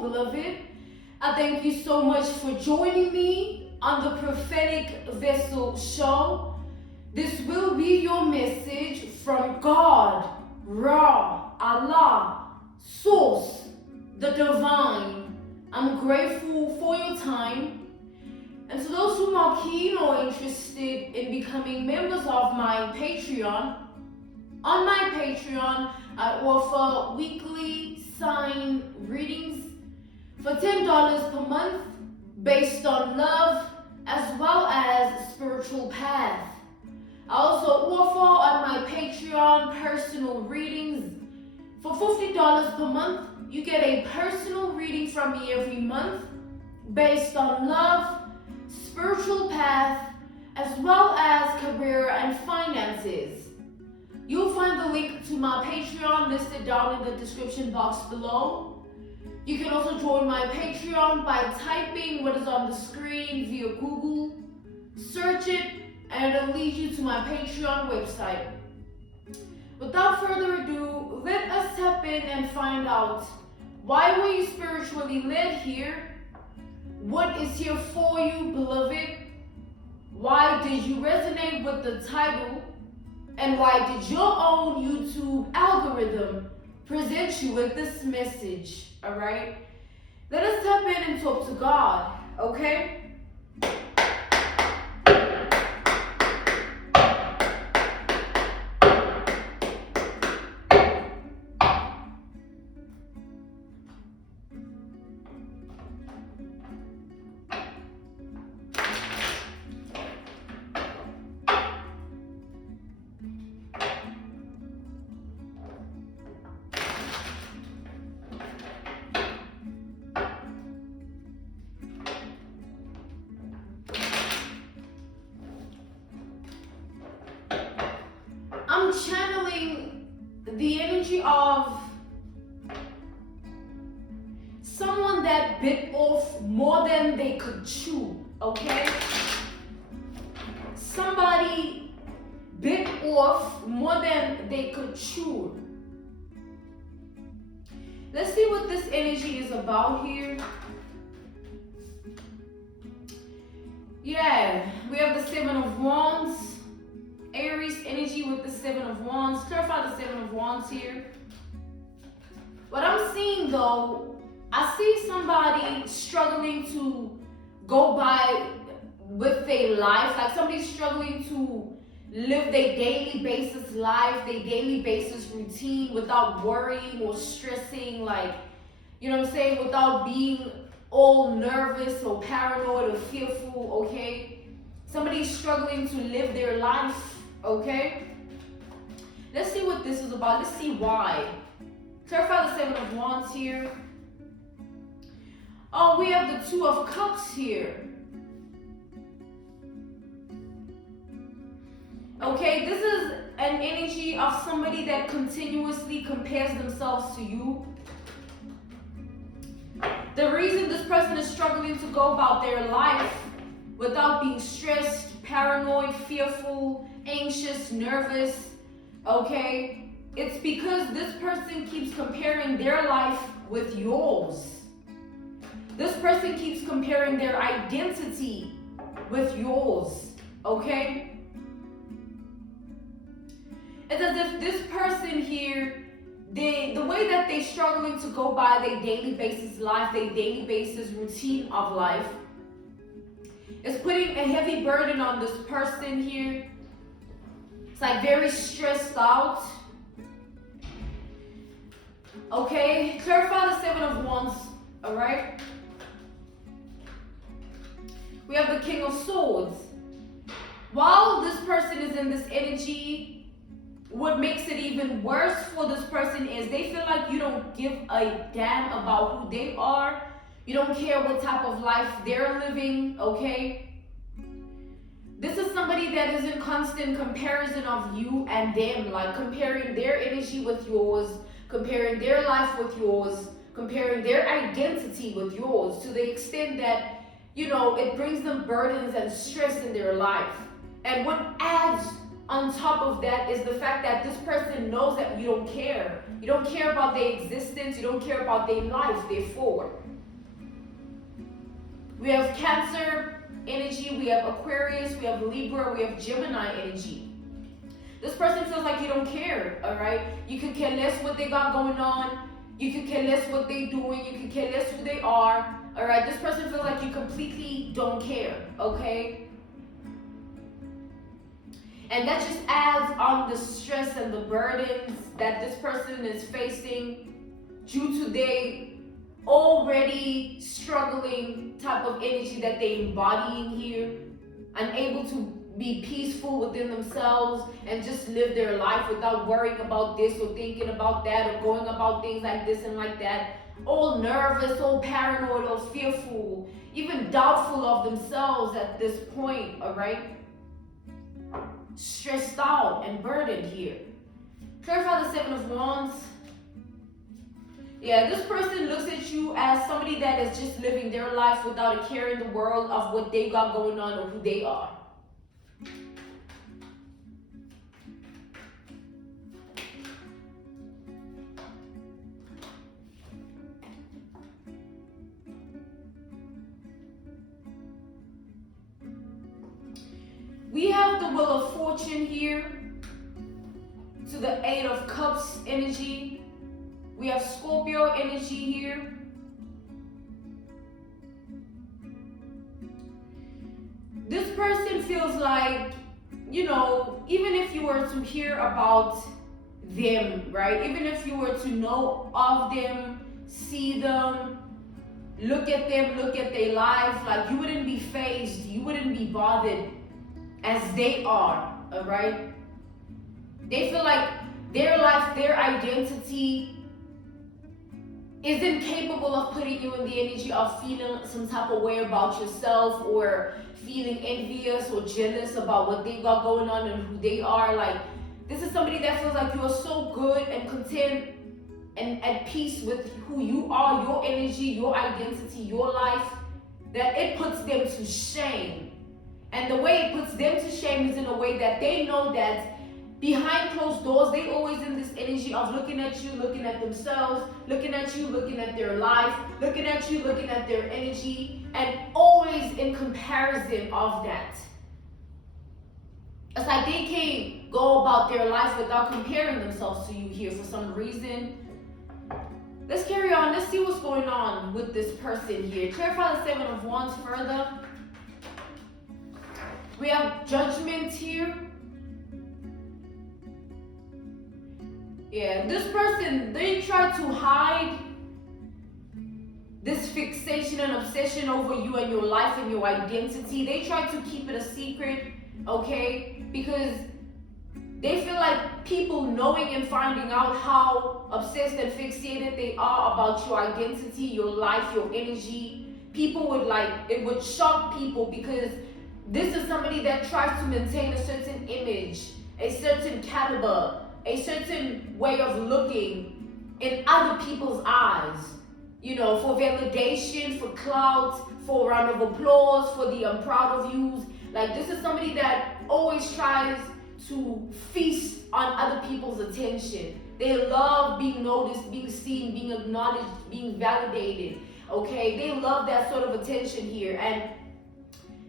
beloved. I thank you so much for joining me on the Prophetic Vessel Show. This will be your message from God, Ra, Allah, Source, the Divine. I'm grateful for your time. And to those who are keen or interested in becoming members of my Patreon, on my Patreon, I offer weekly sign readings for $10 per month based on love as well as spiritual path. I also offer on my Patreon personal readings for $50 per month. You get a personal reading from me every month based on love, spiritual path, as well as career and finances. You'll find the link to my Patreon listed down in the description box below. You can also join my Patreon by typing what is on the screen via Google. Search it and it'll lead you to my Patreon website. Without further ado, let us tap in and find out, why were you spiritually led here? What is here for you, beloved? Why did you resonate with the title? And why did your own YouTube algorithm present you with this message? All right? Let us tap in and talk to God, okay? I'm channeling the energy of someone that bit off more than they could chew, okay? Somebody bit off more than they could chew. Let's see what this energy is about here. Yeah, we have the Seven of Wands. Aries energy with the Seven of Wands. Clarify the Seven of Wands here. What I'm seeing though, I see somebody struggling to go by with their life. Like somebody's struggling to live their daily basis life, their daily basis routine without worrying or stressing. Like, you know what I'm saying? Without being all nervous or paranoid or fearful, okay? Somebody's struggling to live their life. Okay, let's see what this is about. Let's see why. Clarify the Seven of Wands here. Oh, we have the Two of Cups here. Okay, this is an energy of somebody that continuously compares themselves to you. The reason this person is struggling to go about their life without being stressed, paranoid, fearful, anxious, nervous, okay? It's because this person keeps comparing their life with yours. This person keeps comparing their identity with yours, okay? It's as if this person here, the way that they're struggling to go by their daily basis life, their daily basis routine of life, is putting a heavy burden on this person here. It's like very stressed out. Okay, clarify the Seven of Wands, all right? We have the King of Swords. While this person is in this energy, what makes it even worse for this person is they feel like you don't give a damn about who they are. You don't care what type of life they're living, okay? This is somebody that is in constant comparison of you and them, like comparing their energy with yours, comparing their life with yours, comparing their identity with yours, to the extent that, you know, it brings them burdens and stress in their life. And what adds on top of that is the fact that this person knows that you don't care. You don't care about their existence. You don't care about their life. Therefore, we have Cancer energy. We have Aquarius. We have Libra. We have Gemini energy. This person feels like you don't care, all right? You could care less what they got going on. You could care less what they're doing. You could care less who they are, all right? This person feels like you completely don't care, okay? And that just adds on the stress and the burdens that this person is facing due to their already struggling type of energy that they're embodying here, unable to be peaceful within themselves and just live their life without worrying about this or thinking about that or going about things like this and like that, all nervous, all paranoid, all fearful, even doubtful of themselves at this point, all right? Stressed out and burdened here. Clarify the Seven of Wands. Yeah, this person looks at you as somebody that is just living their life without a care in the world of what they got going on or who they are. We have the Wheel of Fortune here to the Eight of Cups energy. We have Scorpio energy here. This person feels like, you know, even if you were to hear about them, right? Even if you were to know of them, see them, look at them, look at their life, like you wouldn't be fazed, you wouldn't be bothered as they are, all right? They feel like their life, their identity isn't capable of putting you in the energy of feeling some type of way about yourself or feeling envious or jealous about what they got going on and who they are. Like, this is somebody that feels like you are so good and content and at peace with who you are, your energy, your identity, your life, that it puts them to shame. And the way it puts them to shame is in a way that they know that behind closed doors, they always in this energy of looking at you, looking at themselves, looking at you, looking at their life, looking at you, looking at their energy, and always in comparison of that. It's like they can't go about their life without comparing themselves to you here for some reason. Let's carry on. Let's see what's going on with this person here. Clarify the Seven of Wands further. We have Judgment here. Yeah, this person, they try to hide this fixation and obsession over you and your life and your identity. They try to keep it a secret, okay? Because they feel like people knowing and finding out how obsessed and fixated they are about your identity, your life, your energy, people would it would shock people because this is somebody that tries to maintain a certain image, a certain caliber, a certain way of looking in other people's eyes, you know, for validation, for clout, for a round of applause, for the I'm proud of yous. Like, this is somebody that always tries to feast on other people's attention. They love being noticed, being seen, being acknowledged, being validated, okay? They love that sort of attention here, and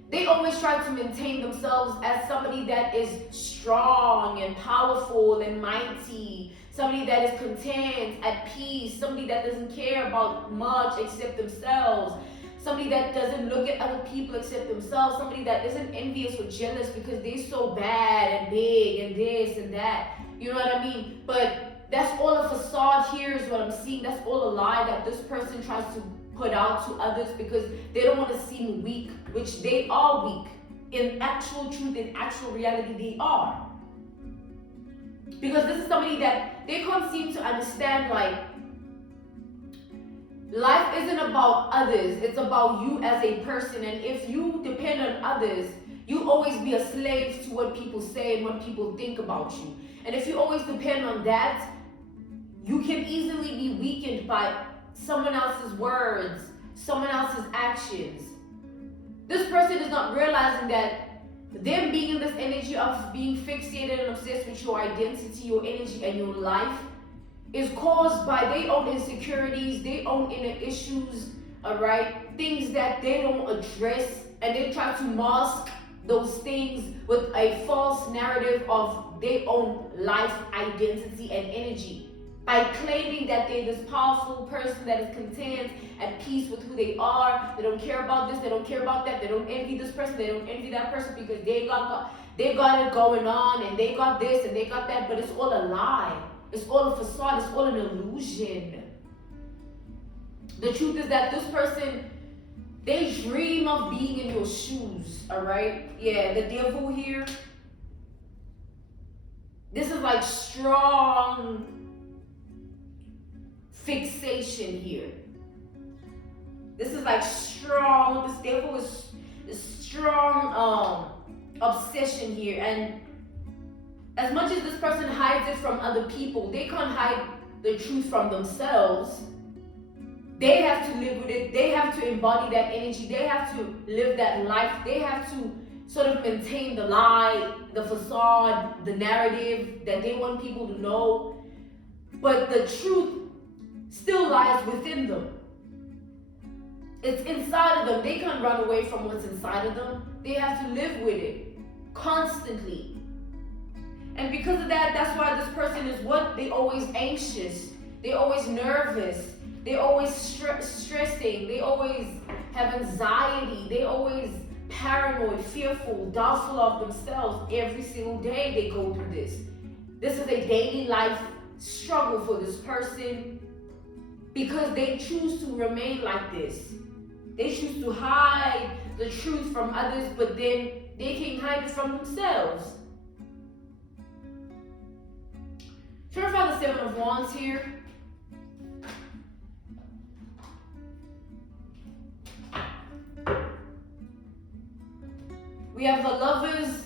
they always try to maintain themselves as somebody that is strong and powerful and mighty, somebody that is content, at peace, somebody that doesn't care about much except themselves, somebody that doesn't look at other people except themselves, somebody that isn't envious or jealous because they're so bad and big and this and that. You know what I mean? But that's all a facade here is what I'm seeing. That's all a lie that this person tries to put out to others because they don't want to seem weak, which they are weak. In actual truth, in actual reality, they are. Because this is somebody that they can't seem to understand, like, life isn't about others, it's about you as a person. And if you depend on others, you'll always be a slave to what people say and what people think about you. And if you always depend on that, you can easily be weakened by someone else's words, someone else's actions. This person is not realizing that them being in this energy of being fixated and obsessed with your identity, your energy, and your life is caused by their own insecurities, their own inner issues, all right? Things that they don't address, and they try to mask those things with a false narrative of their own life, identity, and energy. By claiming that they're this powerful person that is content, at peace with who they are. They don't care about this, they don't care about that, they don't envy this person, they don't envy that person because they got it going on, and they got this and they got that, but it's all a lie. It's all a facade, it's all an illusion. The truth is that this person, they dream of being in your shoes, all right? Yeah, the devil here, this is like strong fixation here. This is like strong, this devil is strong obsession here. And as much as this person hides it from other people, they can't hide the truth from themselves. They have to live with it. They have to embody that energy. They have to live that life. They have to sort of maintain the lie, the facade, the narrative that they want people to know. But the truth still lies within them. It's inside of them. They can't run away from what's inside of them. They have to live with it constantly. And because of that, that's why this person is what? They always anxious. They always nervous. They always stressing. They always have anxiety. They always paranoid, fearful, doubtful of themselves. Every single day they go through this. This is a daily life struggle for this person because they choose to remain like this. They choose to hide the truth from others, but then they can't hide it from themselves. Clarify the Seven of Wands here. We have the Lovers.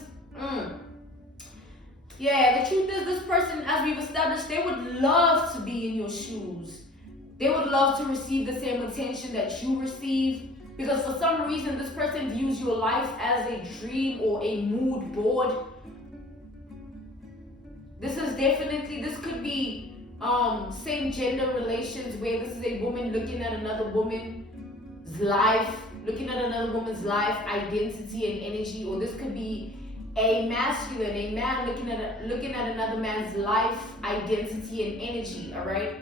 Yeah, the truth is this person, as we've established, they would love to be in your shoes. They would love to receive the same attention that you receive, because for some reason this person views your life as a dream or a mood board. This could be same gender relations where this is a woman looking at another woman's life, identity and energy, or this could be a masculine, a man looking at another man's life, identity and energy, all right?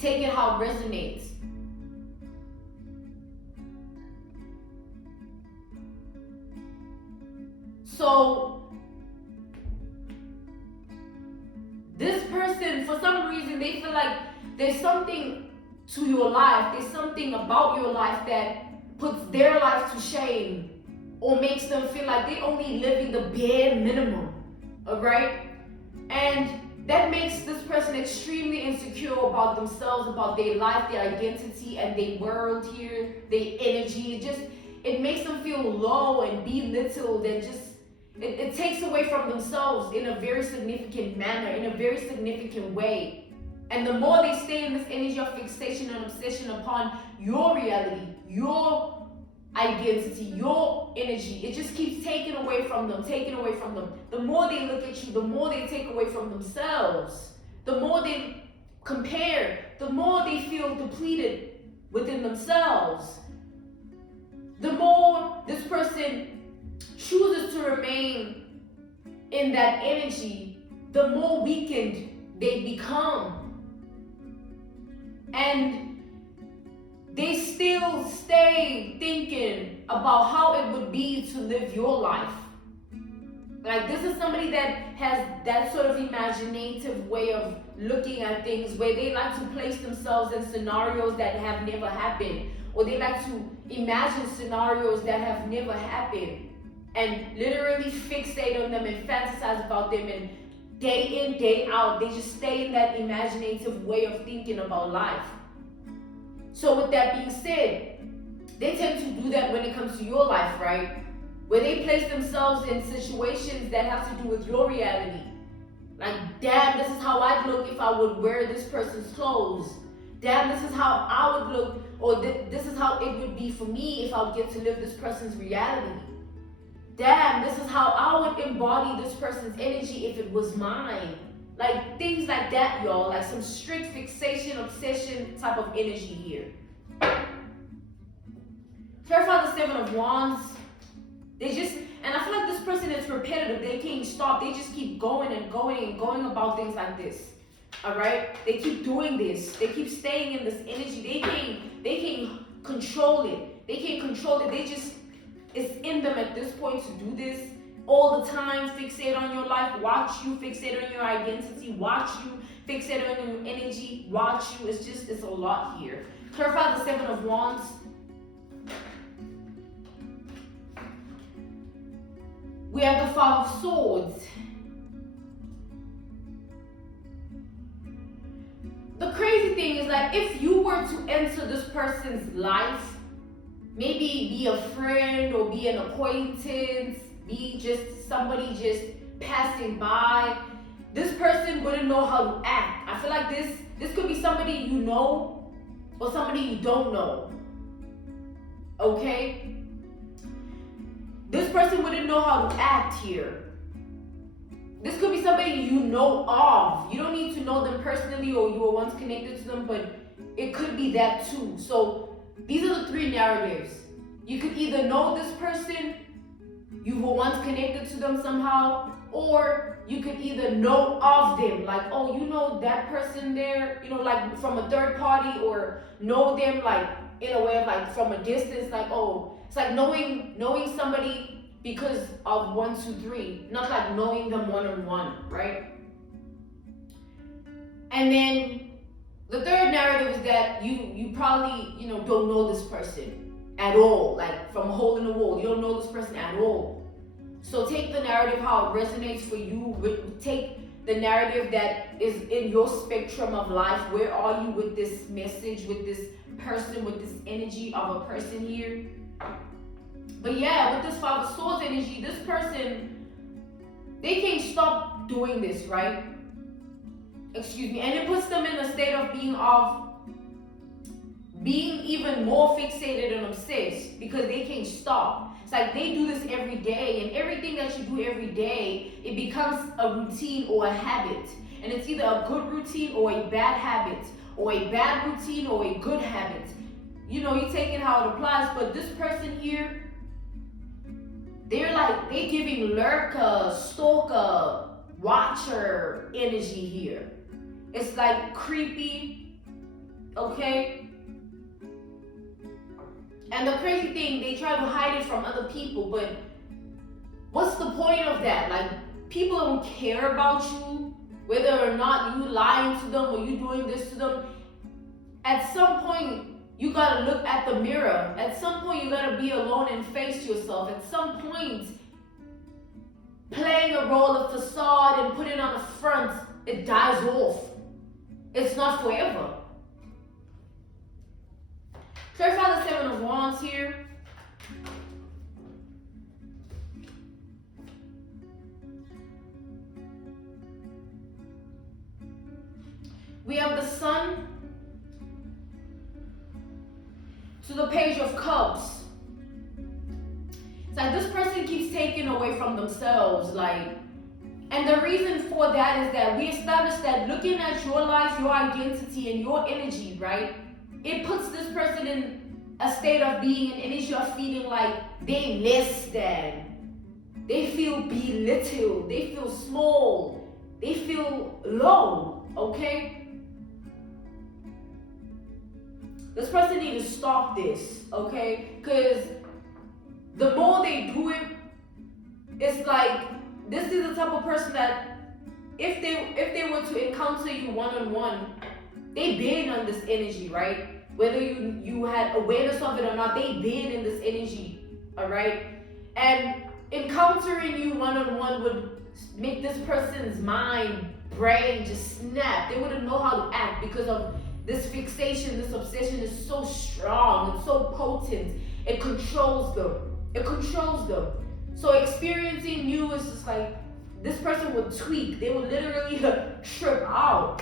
Take it how it resonates. So this person, for some reason, they feel like there's something to your life, there's something about your life that puts their life to shame or makes them feel like they're only living the bare minimum, all right? And that makes this person extremely insecure about themselves, about their life, their identity, and their world here, their energy. It makes them feel low and belittled, and it takes away from themselves in a very significant manner, in a very significant way. And the more they stay in this energy of fixation and obsession upon your reality, your identity, your energy, it just keeps taking away from them. The more they look at you, the more they take away from themselves. The more they compare, the more they feel depleted within themselves. The more this person chooses to remain in that energy, the more weakened they become. And they still stay thinking about how it would be to live your life. Like, this is somebody that has that sort of imaginative way of looking at things, where they like to place themselves in scenarios that have never happened, or they like to imagine scenarios that have never happened and literally fixate on them and fantasize about them, and day in, day out, they just stay in that imaginative way of thinking about life. So with that being said, they tend to do that when it comes to your life, right? Where they place themselves in situations that have to do with your reality. Like, damn, this is how I'd look if I would wear this person's clothes. Damn, this is how I would look, or this is how it would be for me if I would get to live this person's reality. damn, this is how I would embody this person's energy if it was mine. Like things like that, y'all. Like some strict fixation, obsession type of energy here. Clarify the Seven of Wands. They just, and I feel like this person is repetitive. They can't stop. They just keep going and going and going about things like this. All right? They keep doing this. They keep staying in this energy. They can't control it. They can't control it. They just, it's in them at this point to do this all the time. Fixate on your life. Watch you. Fixate on your identity. Watch you. Fixate on your energy. Watch you. It's just, it's a lot here. Clarify the Seven of Wands. We have the Five of Swords. The crazy thing is that if you were to enter this person's life, maybe be a friend or be an acquaintance, be just somebody just passing by, this person wouldn't know how to act. I feel like this could be somebody you know or somebody you don't know. Okay? This person wouldn't know how to act here. This could be somebody you know of. You don't need to know them personally or you were once connected to them, but it could be that too. So these are the three narratives. You could either know this person, you were once connected to them somehow, or you could either know of them, like, oh, you know that person there, you know, like from a third party, or know them like in a way of like from a distance, like, oh, it's like knowing somebody because of 1, 2, 3, not like knowing them one-on-one, right? And then the third narrative is that you probably, you know, don't know this person at all, like from a hole in the wall. You don't know this person at all. So take the narrative how it resonates for you. Take the narrative that is in your spectrum of life. Where are you with this message, with this person, with this energy of a person here? But yeah, with this Five of Swords energy, this person, they can't stop doing this, right? Excuse me. And it puts them in a state of being even more fixated and obsessed because they can't stop. It's like they do this every day, and everything that you do every day, it becomes a routine or a habit. And it's either a good routine or a bad habit, or a bad routine or a good habit. You know, you take it how it applies, but this person here, they're giving lurker, stalker, watcher energy here. It's like creepy, okay? And the crazy thing, they try to hide it from other people, but what's the point of that? Like, people don't care about you, whether or not you lying to them or you doing this to them. At some point, you gotta look at the mirror. At some point, you gotta be alone and face yourself. At some point, playing a role of facade and putting on a front, it dies off. It's not forever. Clarify the Seven of Wands here. We have the Sun to the Page of Cups. It's like this person keeps taking away from themselves, like, and the reason for that is that we established that looking at your life, your identity, and your energy, right? It puts this person in a state of being, an energy of feeling like they less than. They feel belittled. They feel small. They feel low, okay? This person needs to stop this, okay? Because the more they do it, it's like, this is the type of person that if they were to encounter you one-on-one, they been on this energy, right? Whether you had awareness of it or not, they been in this energy, all right? And encountering you one-on-one would make this person's mind, brain just snap. They wouldn't know how to act because of this fixation, this obsession is so strong and so potent. It controls them. It controls them. So experiencing you is just like, this person would tweak. They would literally trip out.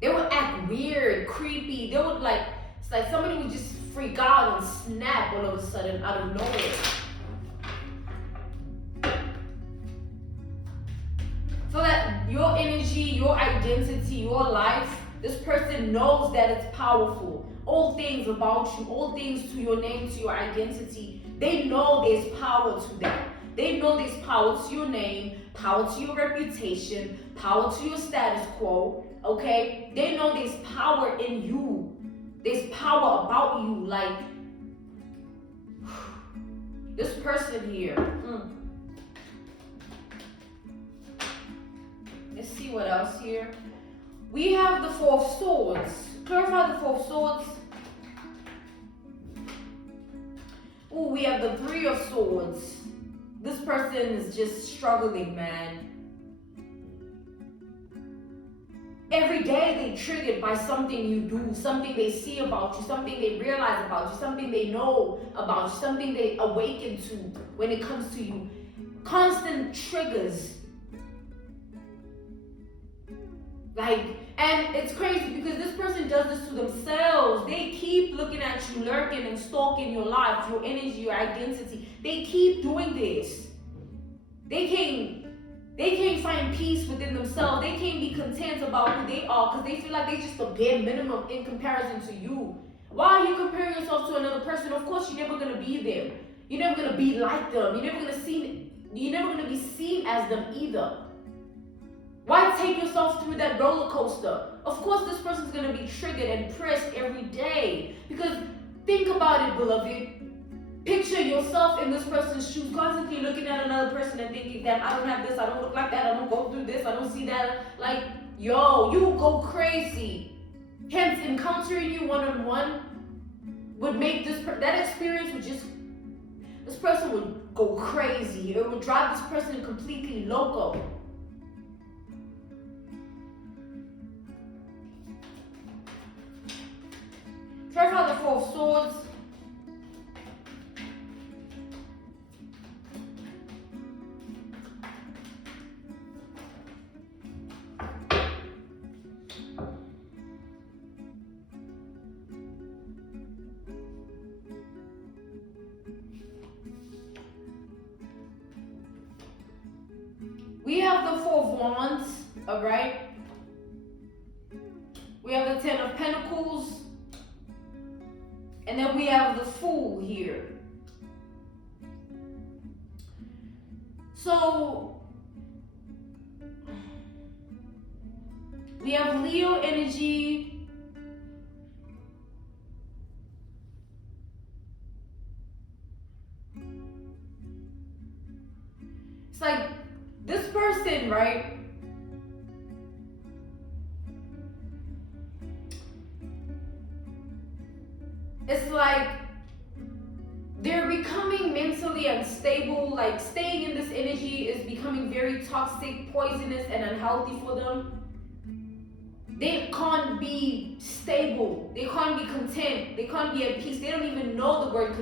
They would act weird, creepy. They would like, It's like somebody would just freak out and snap all of a sudden out of nowhere. So that your energy, your identity, your life, this person knows that it's powerful. All things about you, all things to your name, to your identity, they know there's power to that. They know there's power to your name, power to your reputation, power to your status quo, okay? They know there's power in you. There's power about you. Like, this person here. Let's see what else here. We have the Four of Swords. Clarify the Four of Swords. Ooh, we have the Three of Swords. This person is just struggling, man. Every day they're triggered by something you do, something they see about you, something they realize about you, something they know about you, something they awaken to when it comes to you. Constant triggers. Like, and it's crazy because this person does this to themselves. They keep looking at you, lurking and stalking your life, your energy, your identity. They keep doing this. They can't find peace within themselves. They can't be content about who they are because they feel like they're just the bare minimum in comparison to you. Why are you comparing yourself to another person? Of course, you're never gonna be them. You're never gonna be like them. You're never gonna be seen as them either. Why take yourself through that roller coaster? Of course, this person's gonna be triggered and pressed every day. Because think about it, beloved. Picture yourself in this person's shoes, constantly looking at another person and thinking that I don't have this, I don't look like that, I don't go through this, I don't see that. Like, yo, you go crazy. Hence, encountering you one-on-one would make that experience would just, this person would go crazy. It would drive this person completely loco. Clarify the Four of Swords. We have the Four of Wands, all right? We have the Ten of Pentacles. And then we have the Fool here. So, we have Leo energy. It's like this person, right? It's like they're becoming mentally unstable, like staying in this energy is becoming very toxic, poisonous, and unhealthy for them. They can't be stable. They can't be content. They can't be at peace. They don't even know the word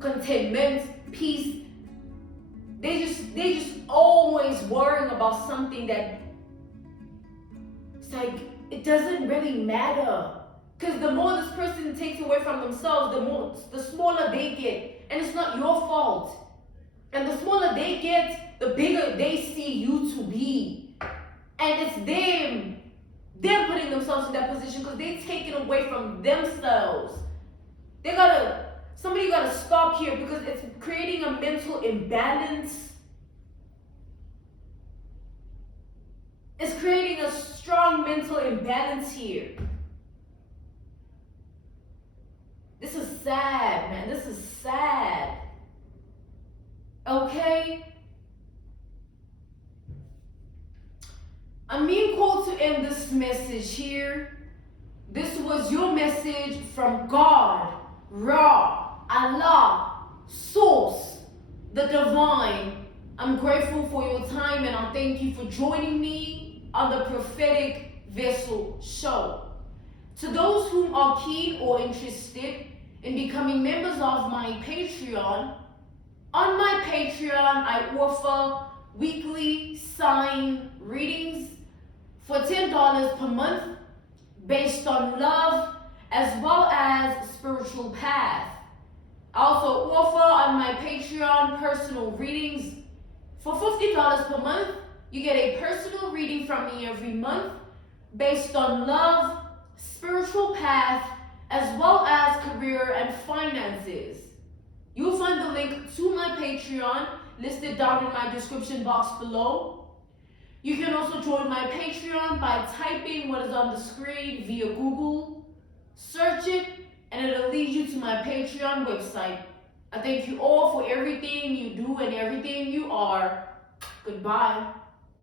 contentment, peace. They just always worrying about something that it's like it doesn't really matter. Because the more this person takes away from themselves, the smaller they get. And it's not your fault. And the smaller they get, the bigger they see you to be. And it's them putting themselves in that position because they take it away from themselves. Somebody gotta stop here because it's creating a mental imbalance. It's creating a strong mental imbalance here. This is sad, man. This is sad. Okay? I'm being called to end this message here. This was your message from God, Ra, Allah, Source, the Divine. I'm grateful for your time and I thank you for joining me on the Prophetic Vessel Show. To those who are keen or interested in becoming members of my Patreon, on my Patreon I offer weekly sign readings for $10 per month based on love as well as spiritual path. I also offer on my Patreon personal readings. For $50 per month, you get a personal reading from me every month based on love, spiritual path, as well as career and finances. You'll find the link to my Patreon listed down in my description box below. You can also join my Patreon by typing what is on the screen via Google. Search it, and it'll lead you to my Patreon website. I thank you all for everything you do and everything you are. Goodbye.